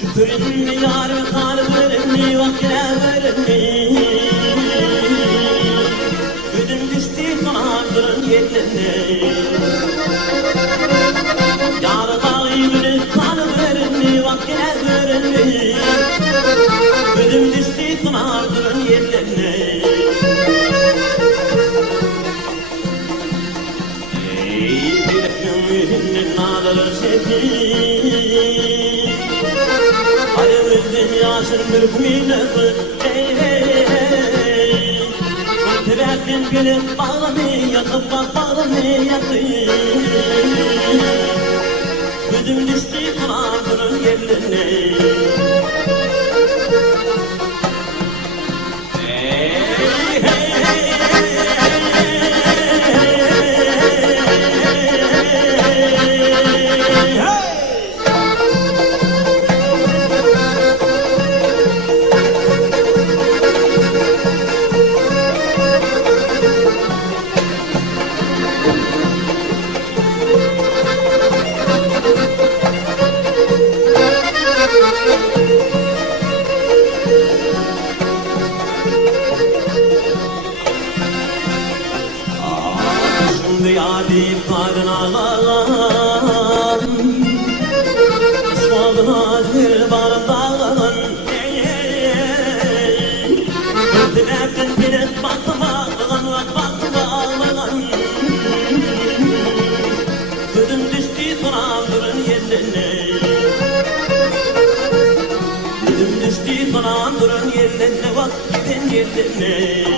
Şükürünü yar ve kalblerini vakitlerini Güdüm düştü kanadının yerine Yar dağımını kalblerini vakitlerini Güdüm düştü kanadının yerine Ey bir ömrünün nadırı sevdiğim Ayrıldın yaşın mülkümüne kır hey hey hey Tebektin gelip bağlamı yakıp bak bağlamı yakın Güdüm düştü kanadının yerlerine Yâdim kadın ağlan Osmanlı'na bir barın dağlan Öldürerken gelip baktım ağlan Baktım ağlan Güdüm düştü kanadının yerlerine Güdüm düştü kanadının yerlerine Bak gidin yerlerine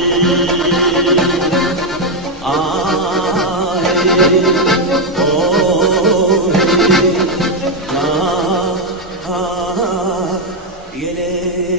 Yine